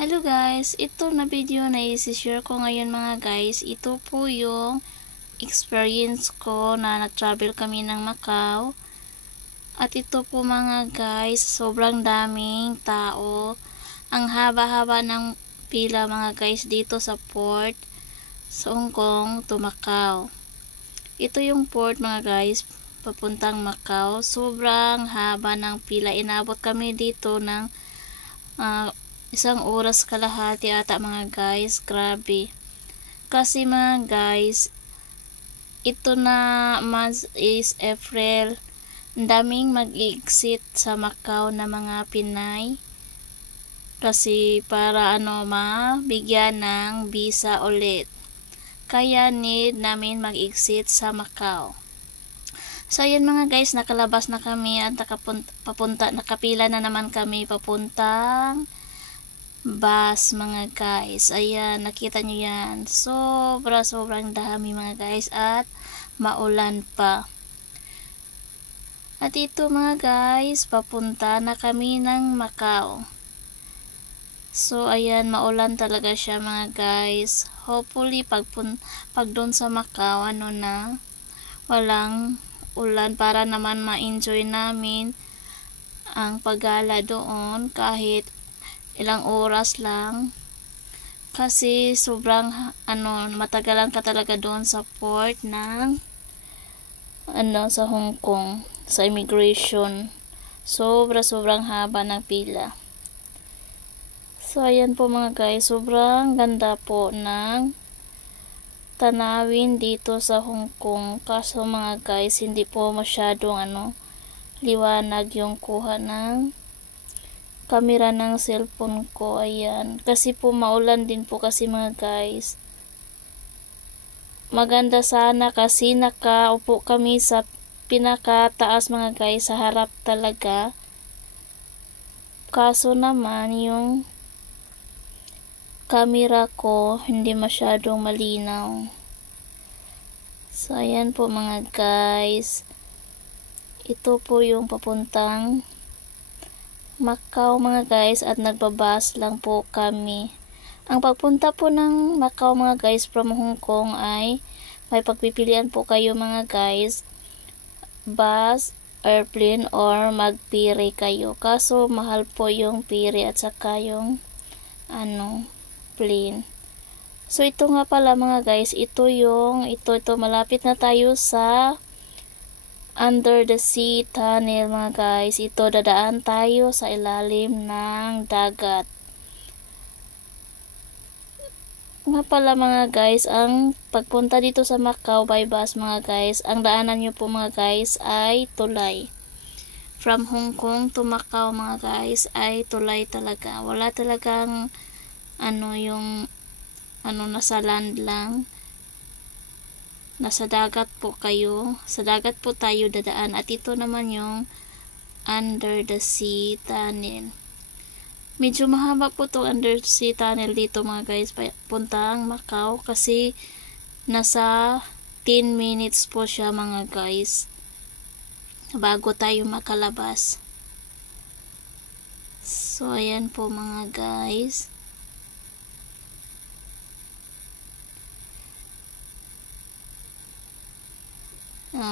Hello guys, ito na video na i-share ko ngayon mga guys. Ito po yung experience ko na nag-travel kami ng Macau. At ito po mga guys, sobrang daming tao. Ang haba-haba ng pila mga guys dito sa port sa Hong Kong to Macau. Ito yung port mga guys, papuntang Macau. Sobrang haba ng pila. Inabot kami dito ng 1 oras kalahati ata mga guys. Grabe. Kasi mga guys, ito na month is April. Ang daming mag-exit sa Macau na mga Pinay. Kasi para mabigyan ng visa ulit. Kaya need namin mag-exit sa Macau. So ayan mga guys, nakalabas na kami at nakapila na naman kami papuntang bus mga guys. Ayan, nakita nyo yan. Sobrang dami mga guys at maulan pa. At ito mga guys, papunta na kami ng Macau. So ayan, maulan talaga siya mga guys. Hopefully pag doon sa Macau, walang ulan para naman ma-enjoy namin ang paggala doon kahit ilang oras lang. Kasi sobrang matagalan ka talaga doon sa port ng sa Hong Kong, sa immigration. Sobrang haba ng pila. So ayan po mga guys, sobrang ganda po ng tanawin dito sa Hong Kong. Kaso mga guys, hindi po masyadong liwanag yung kuha ng camera ng cellphone ko. Ayan, kasi po maulan din po kasi mga guys. Maganda sana kasi nakaupo kami sa pinakataas mga guys, sa harap talaga. Kaso naman yung camera ko hindi masyadong malinaw. So ayan po mga guys, ito po yung papuntang Macau mga guys at nagbabas lang po kami. Ang pagpunta po ng Macau mga guys from Hong Kong ay may pagpipilian po kayo mga guys, bus, airplane or mag-ferry kayo. Kaso mahal po yung ferry at saka yung plane. So ito nga pala mga guys, ito malapit na tayo sa under the sea tunnel mga guys. Ito, dadaan tayo sa ilalim ng dagat. Nga pala mga guys, ang pagpunta dito sa Macau by bus mga guys, ang daanan nyo po mga guys ay tulay. From Hong Kong to Macau mga guys ay tulay talaga. Wala talagang nasa land lang. Nasa dagat po kayo. Sa dagat po tayo dadaan. At ito naman yung under the sea tunnel. Medyo mahaba po itong under the sea tunnel dito mga guys, puntang Macau. Kasi nasa 10 minutes po siya mga guys, bago tayo makalabas. So ayan po mga guys.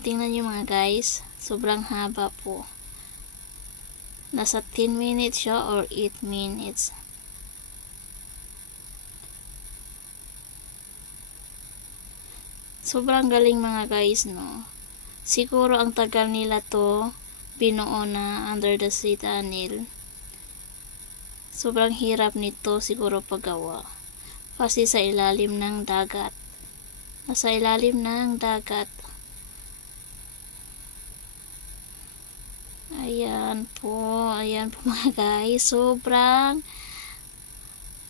Tingnan nyo mga guys, sobrang haba po. Nasa 10 minutes siya or 8 minutes. Sobrang galing mga guys, no? Siguro ang tagal nila to binuo na under the sea tunnel. Sobrang hirap nito siguro paggawa. Kasi sa ilalim ng dagat. Nasa ilalim ng dagat. Ayan po mga guys, sobrang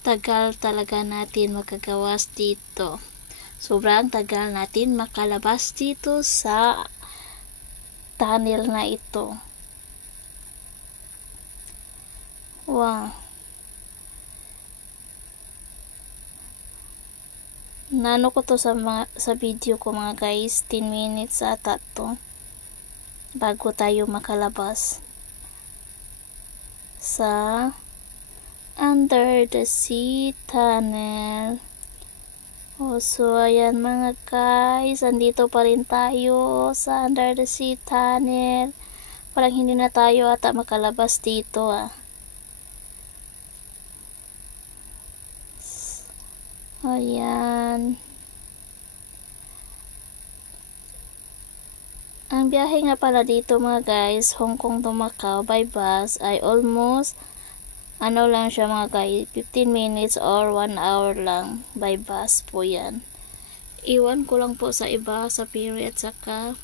tagal talaga natin makagawas dito. Sobrang tagal natin makalabas dito sa tunnel na ito. Wow. Nano ko to sa video ko mga guys, 10 minutes ata to bago tayo makalabas sa Under the Sea Tunnel. So ayan mga guys, andito pa rin tayo sa Under the Sea Tunnel. Parang hindi na tayo ata makalabas dito Ayan. Ang biyahe nga pala dito mga guys, Hong Kong to Macau by bus ay almost lang siya mga guys, 15 minutes or 1 hour lang by bus po yan. Iwan ko lang po sa iba sa ferry at saka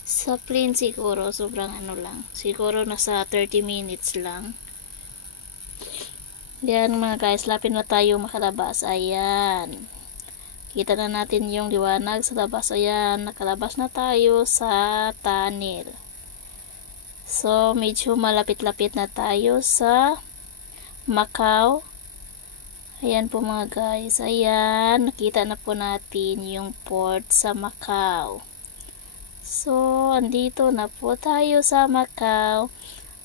sa plane siguro sobrang lang. Siguro nasa 30 minutes lang. Yan mga guys, lapit na tayo makalabas. Ayan. Kita na natin yung liwanag sa labas. Ayan, nakalabas na tayo sa tunnel. So, medyo malapit-lapit na tayo sa Macau. Ayan po mga guys. Ayan, nakita na po natin yung port sa Macau. So, andito na po tayo sa Macau.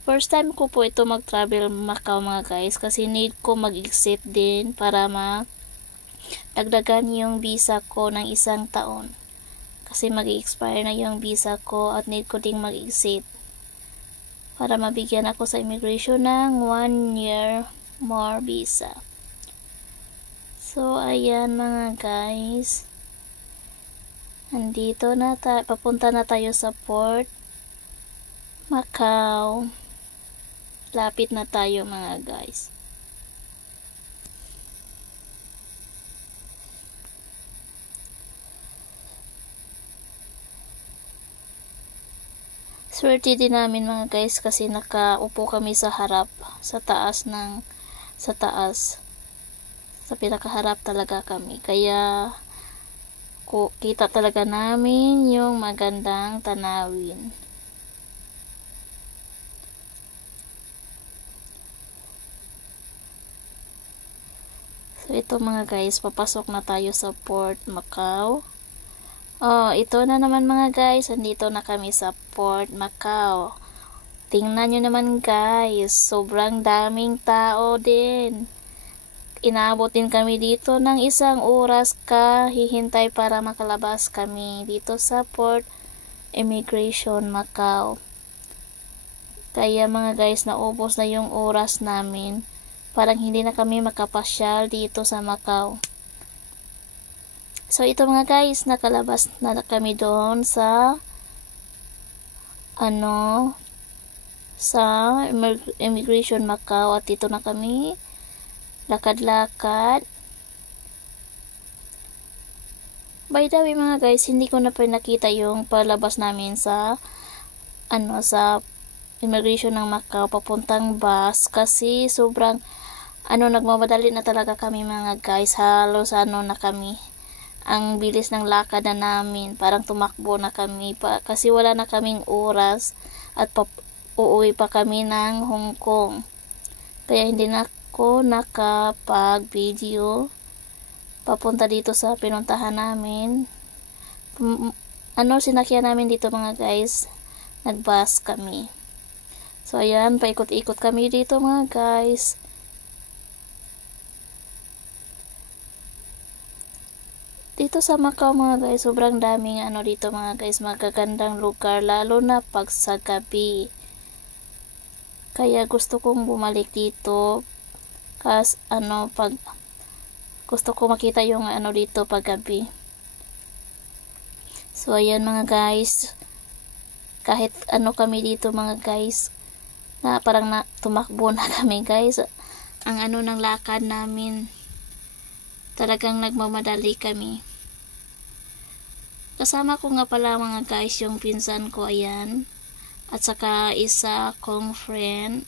First time ko po ito mag-travel Macau mga guys. Kasi need ko mag-exit din para dagdagan yung visa ko ng 1 taon. Kasi mag-expire na yung visa ko at need ko ding mag-exit para mabigyan ako sa immigration ng 1 year more visa. So ayan mga guys, andito na papunta na tayo sa Port Macau. Lapit na tayo mga guys. Swerte din namin mga guys kasi nakaupo kami sa harap, sa taas. Sa pinakaharap talaga kami. Kaya kita talaga namin yung magandang tanawin. So ito mga guys, papasok na tayo sa Port Macau. Ito na naman mga guys, andito na kami sa Port Macau. Tingnan nyo naman guys, sobrang daming tao din. Inaabot din kami dito ng 1 oras hihintay para makalabas kami dito sa Port Immigration Macau. Kaya mga guys, naubos na yung oras namin. Parang hindi na kami makapasyal dito sa Macau. So ito mga guys, nakalabas na kami doon sa sa Immigration Macau at dito na kami lakad-lakad. By the way mga guys, hindi ko na pa nakita yung palabas namin sa sa Immigration ng Macau papuntang bus kasi sobrang nagmamadali na talaga kami mga guys. Halos na kami. Ang bilis ng lakad na namin, parang tumakbo na kami kasi wala na kaming oras at uuwi pa kami ng Hong Kong. Kaya hindi na ako nakapag-video papunta dito sa pinuntahan namin. Sinakyan namin dito mga guys, nagbus kami. So ayan, paikot-ikot kami dito mga guys. Dito sa Macau mga guys, sobrang daming dito mga guys, magagandang lugar lalo na pag sa gabi. Kaya gusto kong bumalik dito kasi pag gusto ko makita yung dito pag gabi. So ayan mga guys, kahit kami dito mga guys, na parang tumakbo na kami guys. Ang ng lakad namin, talagang nagmamadali kami. Kasama ko nga pala mga guys yung pinsan ko, ayan. At saka isa kong friend.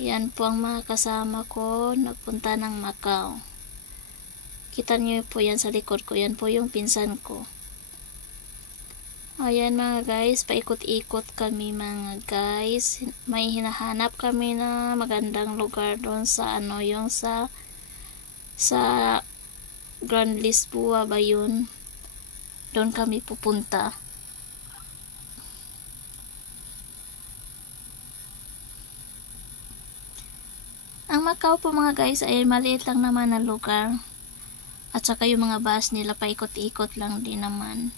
Ayan po ang mga kasama ko, nagpunta ng Macau. Kita nyo po yan sa likod ko, yan po yung pinsan ko. Ayan mga guys, paikot-ikot kami mga guys. May hinahanap kami na magandang lugar doon sa yung sa Grand Lisboa ba yun? Doon kami pupunta. Ang Macau po mga guys ay maliit lang naman na lugar. At saka yung mga bus nila paikot-ikot lang din naman.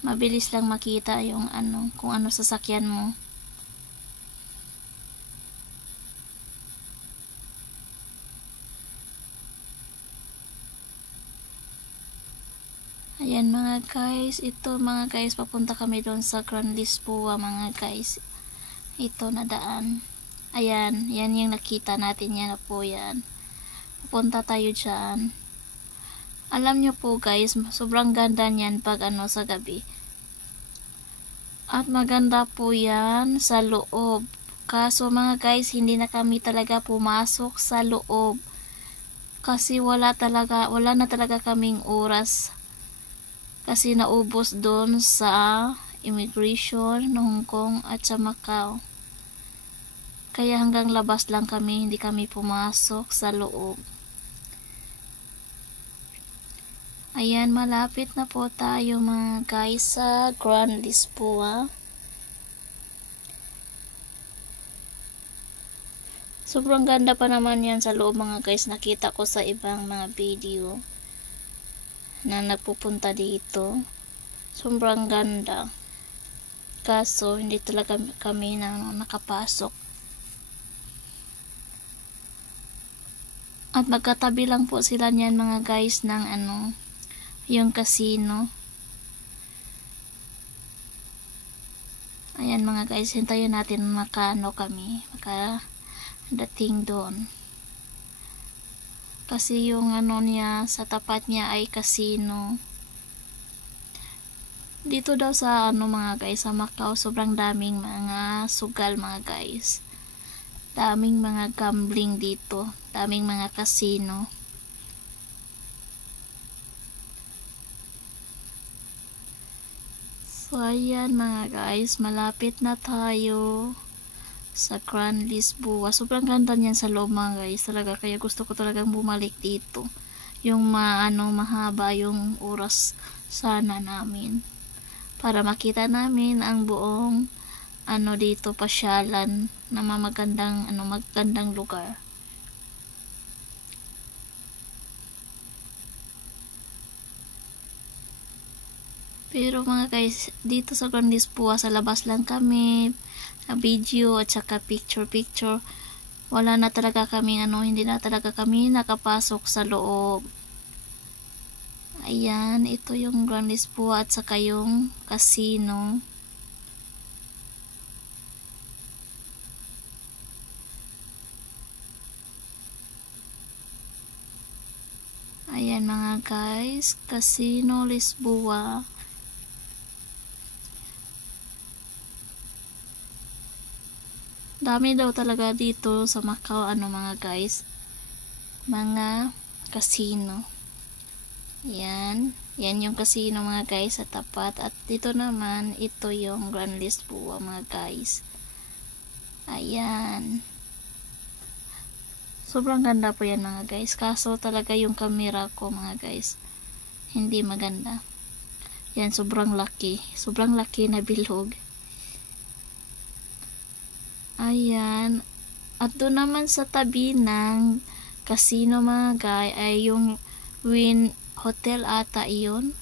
Mabilis lang makita yung kung ano sasakyan mo. Ayan mga guys, ito mga guys, papunta kami doon sa Grand Lisboa mga guys. Ito na daan. Ayan, yan yung nakita natin, yan na po yan. Pupunta tayo dyan. Alam nyo po guys, sobrang ganda niyan pag sa gabi. At maganda po yan sa loob. Kaso mga guys, hindi na kami talaga pumasok sa loob. Kasi wala na talaga kaming oras. Kasi naubos doon sa immigration ng Hong Kong at sa Macau. Kaya hanggang labas lang kami, hindi kami pumasok sa loob. Ayan, malapit na po tayo mga guys sa Grand Lisboa. Sobrang ganda pa naman yan sa loob mga guys. Nakita ko sa ibang mga video na nagpupunta dito. Sobrang ganda. Kaso hindi talaga kami nakapasok. At magkatabi lang po sila niyan mga guys ng yung casino. Ayan mga guys, hintayin natin kami makadating doon. Kasi yung niya sa tapat niya ay casino. Dito daw sa mga guys sa Macau, sobrang daming mga sugal mga guys. Daming mga gambling dito, daming mga casino. So ayan mga guys, malapit na tayo sa Grand Lisboa. Sobrang ganda niyan sa loob mga guys talaga, kaya gusto ko talagang bumalik dito. Yung mahaba yung oras sana namin para makita namin ang buong dito pasyalan na magandang lugar. Pero mga guys, dito sa Grand Lisboa, sa labas lang kami video at saka picture. Wala na talaga kami hindi na talaga kami nakapasok sa loob. Ayan, ito yung Grand Lisboa at saka yung casino. Ayan mga guys, Casino Lisboa. Dami daw talaga dito sa Macau mga guys, mga casino. Yan yung casino mga guys sa tapat, at dito naman ito yung Grand Lisboa mga guys. Ayan, sobrang ganda po yan mga guys, kaso talaga yung camera ko mga guys hindi maganda. Yan, sobrang laki na bilog. Ayan, at doon naman sa tabi ng casino mga guys ay yung Wynn Hotel ata iyon.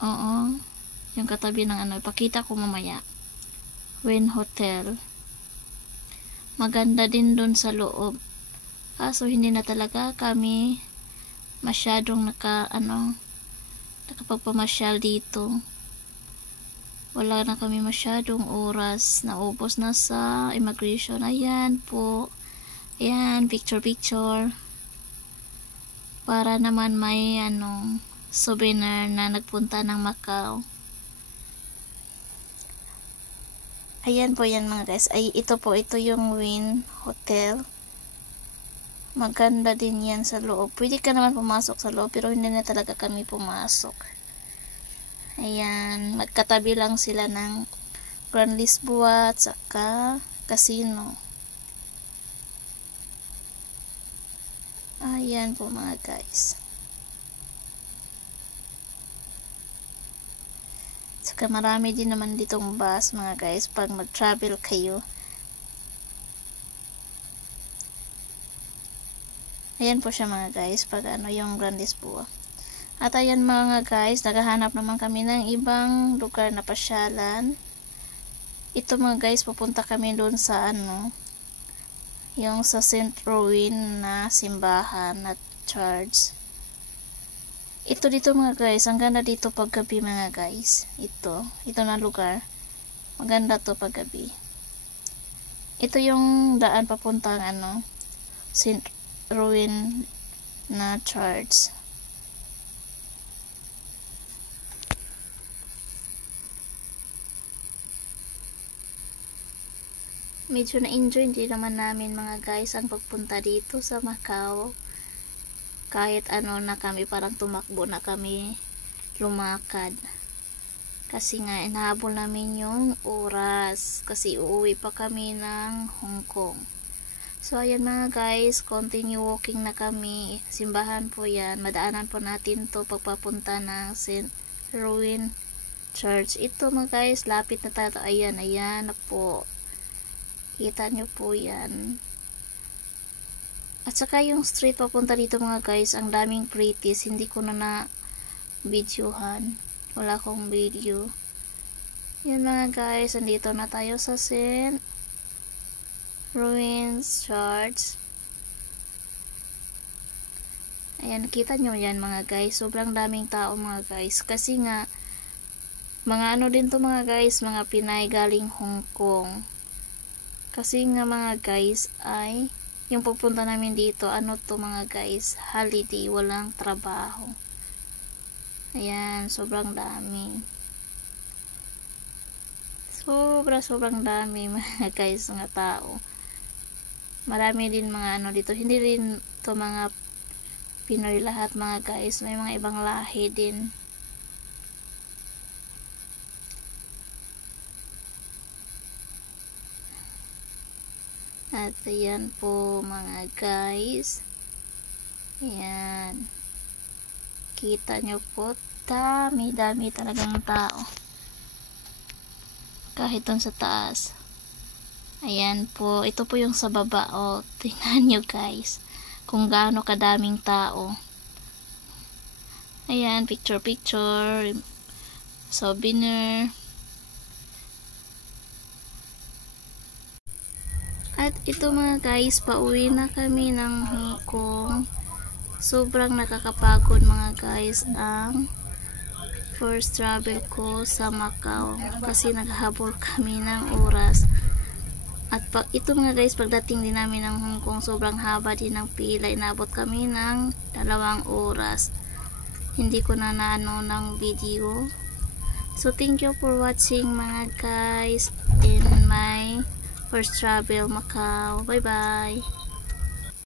Oo, yung katabi ng ipakita ko mamaya. Wynn Hotel. Maganda din doon sa loob. Kaso hindi na talaga kami masyadong nakapagpamasyal dito. Wala na kami masyadong oras, naubos na sa immigration. Ayan po, ayan, picture para naman may souvenir na nagpunta ng Macau. Ayan po yan mga guys, ito yung Wynn Hotel. Maganda din yan sa loob. Pwede ka naman pumasok sa loob, pero hindi na talaga kami pumasok. Ayan, magkatabi lang sila ng Grand Lisboa at saka casino. Ayan po mga guys. Saka marami din naman ditong bus mga guys pag mag-travel kayo. Ayan po siya mga guys, pag ano yung Grand Lisboa. At ayan mga guys, naghahanap naman kami ng ibang lugar na pasyalan. Ito mga guys, pupunta kami doon sa ano, yung sa St. Ruin na simbahan na church. Ito dito mga guys, ang ganda dito paggabi mga guys. Ito na lugar. Maganda to paggabi. Ito yung daan papuntang ano, St. Ruin na church. Medyo na-enjoy din naman namin mga guys ang pagpunta dito sa Macau. Kahit ano na kami, parang tumakbo na kami lumakad. Kasi nga inahabol namin yung oras. Kasi uuwi pa kami ng Hong Kong. So ayan mga guys, continue walking na kami. Simbahan po yan. Madaanan po natin to pagpapunta ng St. Ruin Church. Ito mga guys, lapit na tayo. Ayan na po. Kita nyo po yan. At saka yung street papunta dito mga guys, ang daming pretties. Hindi ko na videohan. Wala akong video. Yan mga guys, andito na tayo sa St. Ruins Church. Ayan, kita nyo yan mga guys. Sobrang daming tao mga guys. Kasi nga, mga ano din to mga guys, mga Pinay galing Hong Kong. Kasi nga mga guys ay yung pagpunta namin dito, ano to mga guys, holiday, walang trabaho. Ayan, sobrang dami. Sobrang dami mga guys, mga tao. Marami din mga ano dito, hindi rin to mga Pinoy lahat mga guys, may mga ibang lahi din. At ayan po mga guys. Ayan. Kita nyo po, dami talagang tao. Kahit dun sa taas. Ayan po. Ito po yung sa baba. O, tingnan nyo guys. Kung gaano kadaming tao. Ayan, picture. Souvenir. At ito mga guys, pauwi na kami ng Hong Kong. Sobrang nakakapagod mga guys ang first travel ko sa Macau. Kasi naghahabol kami ng oras. At ito mga guys, pagdating din namin ng Hong Kong, sobrang haba din ng pila. Inabot kami ng 2 oras. Hindi ko na naano ng video. So thank you for watching mga guys in my first travel Macau. Bye bye.